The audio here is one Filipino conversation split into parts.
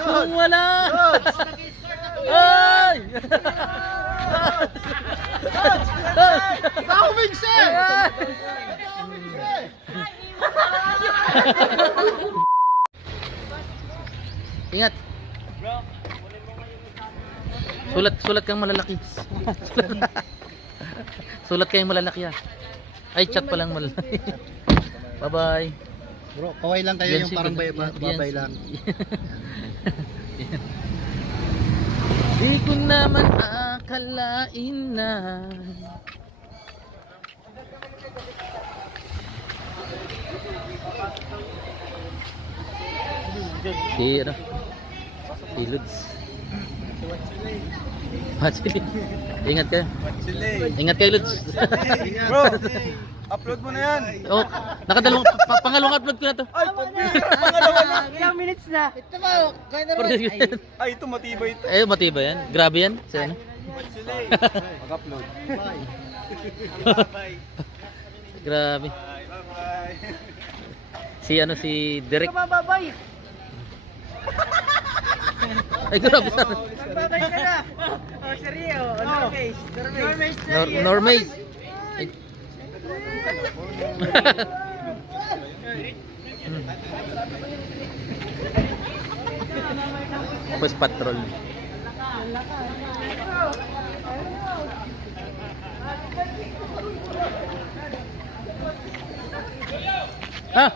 Kung wala. Ay! Ako Vincent! Ingat. Sulat kang malalaki. Sulat kayong malalaki ah. Ay, chat pa lang malalaki. Bye-bye. Bro, kaway lang kayo yung parang babay lang. Di ko naman akalain na si ano? Si Lods. Actually, ingat kayo. Ingat kayo, Lods. Bro, upload mo na yan. Oh, nakadalawang pangalawang upload ko na to. Ay, pangalawa na. Ilang minutes na? Ito ba? Kaya na Ay, ito matibay ito. Eh, matibay yan. Grabe yan. Si ano? Mag-upload. Grabe. Bye-bye. Si ano, si Derek. Babay! Ay, grabe sa Babay ka na! Oh, seryo! Normaze! Normaze! Normaze. Ay. Bus patrol. Ha?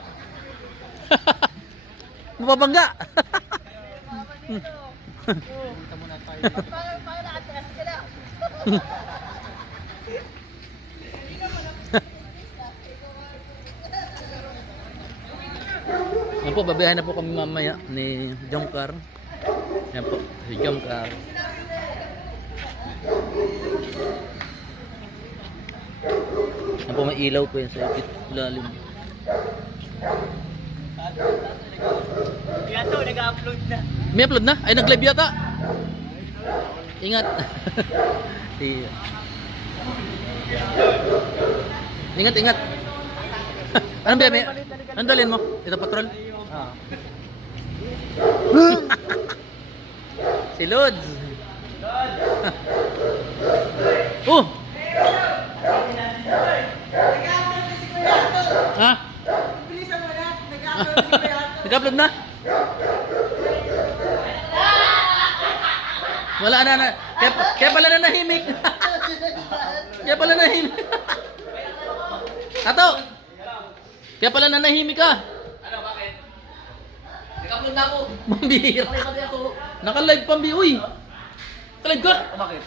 Mababangga. Yan po, babayahan na po kami mamaya ni Jomcar. Yan po, si Jomcar. Yan po, may ilaw po yan sa ilalim. Yan to, nag-upload na. May upload na? Ay, nag-live yata. Ingat. Iya. Ingat, ingat. Anong biya, may? Anong dalhin mo? Ito patrol? Si Lods. Oh! Ha? Nag-upload na? Wala na. Kaya pala na nahimik. Kaya pala nahimik. Ato! Kaya pala na nahimik ka. Ano, bakit? Nag-upload na ako. Mambihira. Pati ako. Naka-live pambi. Uy! Naka-live ka? Bakit?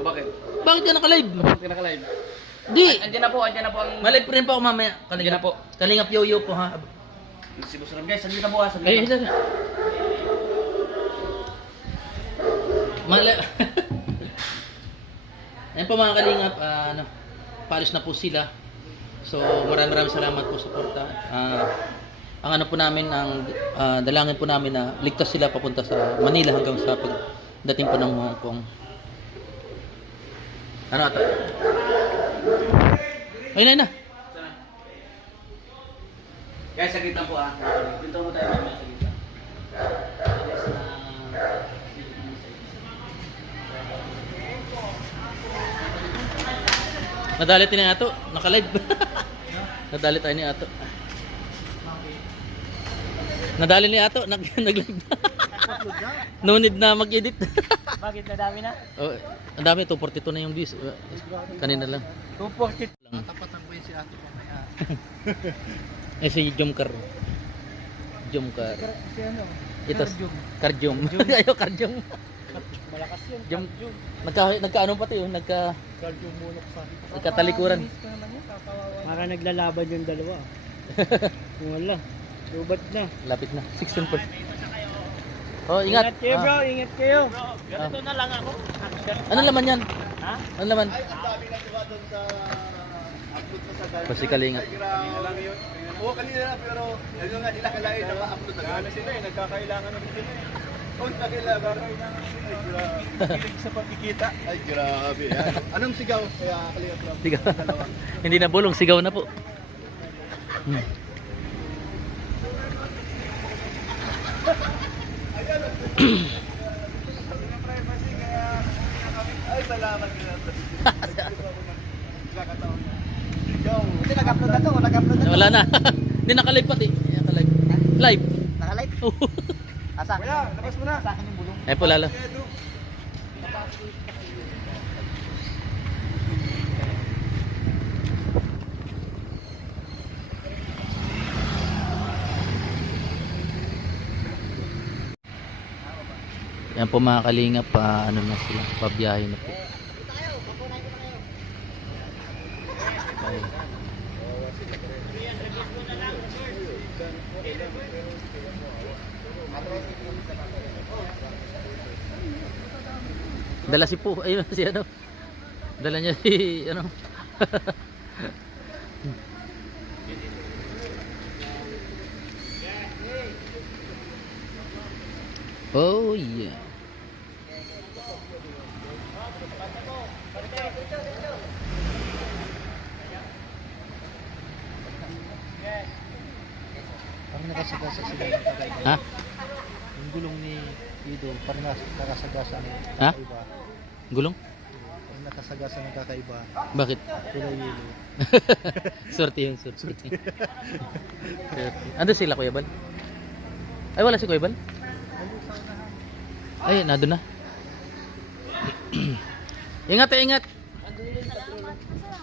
Bakit? Bakit ka naka-live? Hindi naka-live. Di! Andiyan na po ang... Malive rin pa ako mamaya. Andiyan na po. Kalingap yoyo po ha. Si Boss Ram, guys, sandali na bukas. Ay, ito. Ayan po mga kalingap, paalis na po sila. So maraming salamat po sa suporta. Ang ano po namin, ang dalangin po namin na ligtas sila papunta sa Manila hanggang sa pagdating po ng Hong Kong. Ano ata? Ayun na. Guys, saglit lang po ah. Dito mo tayo mamaya saglit lang. Alis na... Nadali tayo ni Ato, naka-live. Nadali tayo ni Ato. Nadali ni Ato, nag-live na. No need na mag-edit. Bakit nadami na? Oh, ang dami, 242 na yung views. Kanina lang. 240. Tapatan ko yun si ate pamaya. Eh si Jomcar. Jomcar. Si ano? Ito, Karjom. Ayo, Karjom. Malakas yun. Jom. Nagka-ano pati yun, nagkatalikuran. Para naglalaban yung dalawa. Wala. Lubat na. Lapit na. 16 po. Oh, ingat. Ingat kayo bro, ingat kayo. Ganito na lang ako. Ano laman yan? Ha? Ano laman? Ay, ang dami na diba doon sa upload mo sa dahil. Pasikalingat. Grabe yun. Oo, kanina na, pero yun nga nila kalain na ma-upload na gano'n sila eh. Nagkakailangan na rin sila eh. Oo, nagkakailangan ay grabe. Hilig sa pagkikita. Ay, grabe. Anong sigaw? Kaya kalingap lang. Sigaw. Hindi na bulong, sigaw na po. Ay, salamat ka na. Kakataon niya. Ikaw. Hindi, nag-upload na to. Nag-upload na to. Wala na. Hindi nakalive pati. Nakalive. Live. Nakalight? Asa? Kuya, labas mo na. Sa akin yung bulong. Eh po lalo. Yan po mga kalingap, ano na sila, pabiyahe na po. Okay. Dala si Po, ayun si ano. Dala niya si ano. Oh yeah. Parang nakasagasa sila. Ha? Yung gulong ni Ido, parang nakasagasa ng Ha? kakaiba. Gulong? Parang nakasagasa ng kakaiba. Bakit? Kulay yelo. Sorte yun, sorte. Sorte. Ando sila Kuya Bal? Ay wala si Kuya Bal? Ay, nado na. Ingat eh, ingat.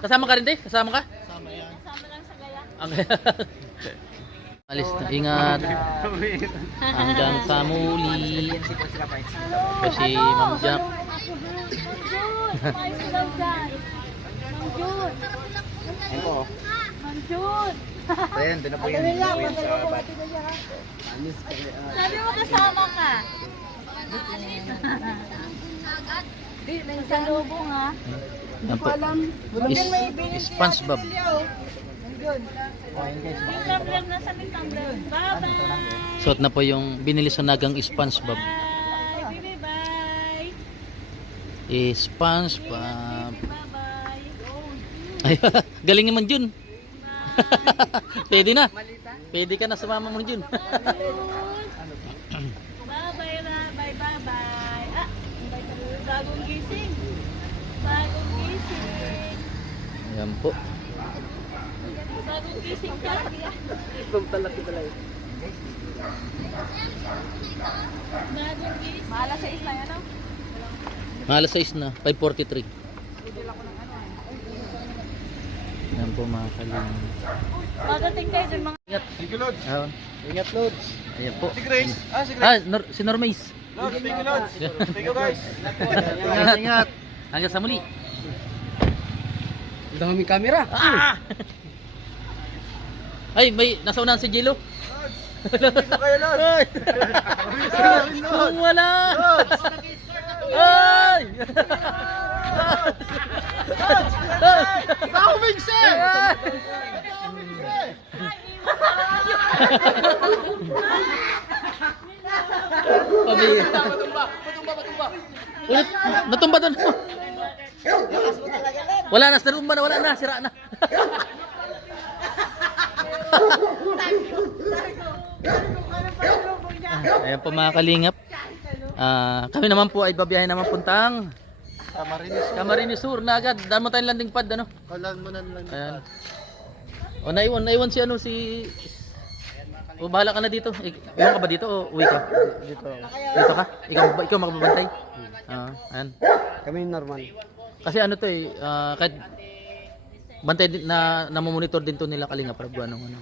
Kasama ka rin, te? Kasama ka? Sama yan. Ang alis na. Ingat. Hanggang sa muli. Ito si Ma'am Jack. Ayan, doon na po yan. Sa bat. Sabi mo kasama ka. Sa lubong ha. Yan po. SpongeBob. Yung tumbler na sa may tumbler. Bye-bye. Suot na po yung binili sa nagang SpongeBob. Bye. Bye-bye. SpongeBob. Bye-bye. Ay, galing naman Jun. Pwede na. Pwede ka na sumama mo Jun. Bye-bye. Bye-bye. Ah, bagong gising. Bagong gising. Ayan po. Bagong gising ka. Bagong gising. Mahala sa isla yan, no? Alas 6 na, 5:43. Ayan po mga kalingap. Pagdating tayo dun mga... Ingat. Thank you, Lods. Ayan. Ingat, Lods. Ayan po. Si Grace. Si Grace. Ah, si Normace. Lods, thank you, Lods. Thank you, guys. Ingat, ingat. Hanggang sa muli. Ang daming camera. Ah! Ay, may nasa unahan si Jello. Dito kayo, Lods. Kung wala. Ay! Ako, Vincent! Pamilya. Ulit, natumba doon. Wala na, natumba na, wala na, sira na. Ayan po mga kalingap. Kami naman po ay babiyahin naman puntang Camarines Sur na agad. Damo tayong landing pad ano. Kalan mo na lang. Ayan. O naiwan si ano si O bahala ka na dito. Iwan ka ba dito o uwi ka? Dito. Dito ka? Ikaw magbabantay? Ayan. Kami normal. Kasi ano to eh, kahit bantay din na namomonitor din to nila Kalinga para buwan ng ano.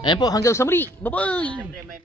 Ayan po, hanggang sa muli. Bye-bye!